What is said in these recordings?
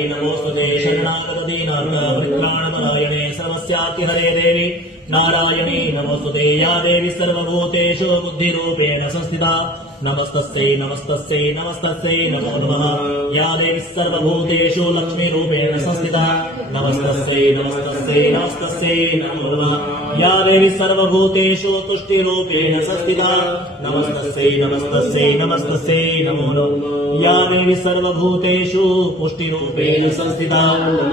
नमोस्तुते शरणागतदीनार्णवृत्राणपरायणे सर्वस्यातिहरे देवी नारायणी नमोस्तुते या देवी सर्वभूतेषु बुद्धिरूपेण संस्थिता नमस्तस्यै नमस्तस्यै नमस्तस्यै नमो नमः या देवी सर्वभूतेषु लक्ष्मीरूपेण संस्थिता नमस्तस्यै नमस्तस्यै नमस्तस्यै नमो नमः या देवी सर्वभूतेषु तुष्टिरूपेण संस्थिता नमस्तस्यै नमस्तस्यै नमस्तस्यै नमो नमः या देवी सर्वभूतेषु पुष्टिरूपेण संस्थिता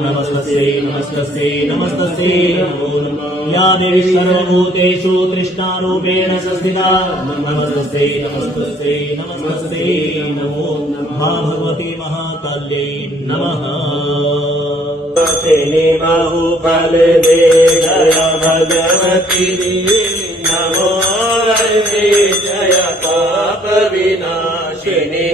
नमस्तस्यै नमस्तस्यै नमस्तस्यै नमो नमः या देवी सर्वभूतेषु तृष्णारूपेण संस्थिता नमस्तस्यै नमस्तस्यै नमस्तस्यै नमो नमः भगवती महाकाल्यै नमः। तेने बाहुफल दे जय भगवती देवी नमो वरदे जय पाप विनाशिनी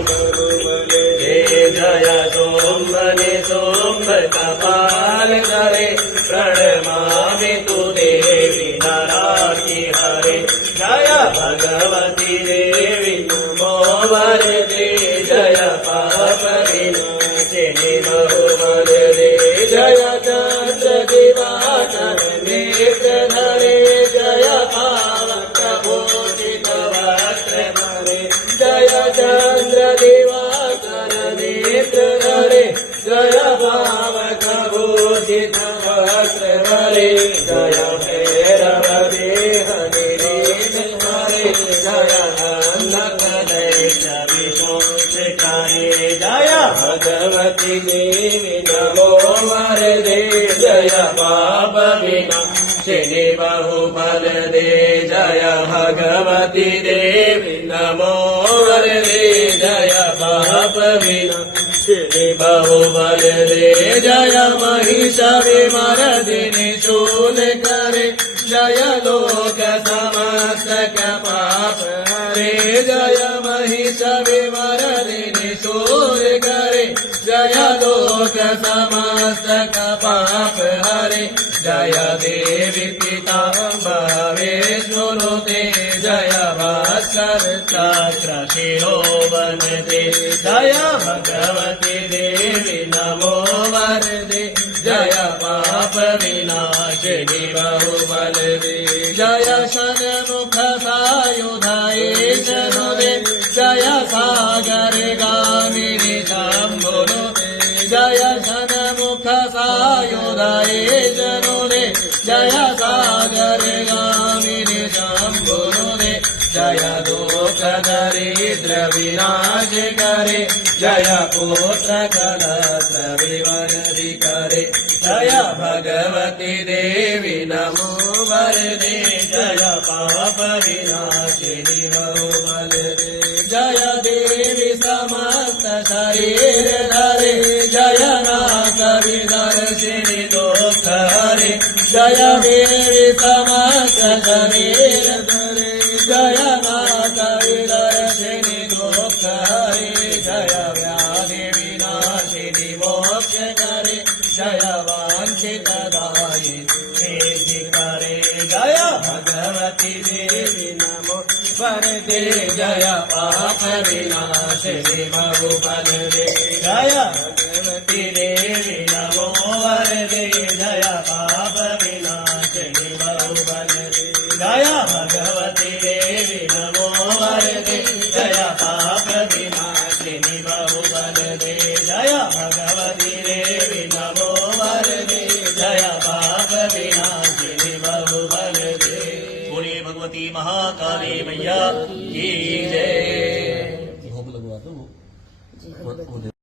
दे जय सोम्बने सोम्ब कपाल करे प्रणमामि तु देवी नारायणी हरे जय भगवती देवी नमो वरदे जय पाप विनाशिनी बहुवरदे जय चंद्र दिवाकर नेत्रधरे जय पावक भूषित वस्त्र धरे जय चंद्र दिवाकर नेत्रधरे जय पावक भूषित वस्त्र धरे जय भैरव देह निरीन हरे जय नंदक दैत्य विशोषकारे जय भगवती देवी नमो वरदे जय पाप विनाशिनी बहुफल दे जय भगवती देवी नमो वरदे जय पाप विनाशिनी बहुफल दे जय महिषासुरमर्दिनी शूल करे जय लोक समस्त पाप हरे जय महिषासुरमर्दिनी शूल करे जय लोक समस्त पाप हरे जय देवी पिताम्बर विष्णुनुते जय भास्कर शास्त्र शिरोवनते जय भगवती देवी नमो वरदे जय पाप विनाशिनी बहुबल दे जय षण्मुख सायुधाये जनुदे जय सागर गामिनी शम्भुनुदे जय षण्मुख सायुधाये जनुदे जय सागर गामिनी शम्भुनुदे जय दुःख दरिद्र विनाश करे जय पुत्र कलत्र विवरदि करे जय भगवती देवी नमो वरदे जय पाप विनाशिनी बहुबल दे जय देवी समस्त शरीर धरे जय नाथ विदर्शिनी दुःख हरे जय देवी समस्त शरीर धरे जय नाथ विदर्शिनी दुःख हरे जय व्याधि विनाशिनी मोक्ष करे जय वांछित दायिनी करे जय भगवती देवी नमो वरदे जय पाप विनाशिनी बहुबल दे जय भगवती देवी नमो वरदे जय पाप विनाशिनी बहुबल दे जय भगवती देवी नमो वरदे जय पाप विनाशिनी बहुबल दे जय भगवती देवी नमो वरदे जय पाप विनाशिनी बहुबल दे। बोलिए भगवती महाकाली मैया की जय।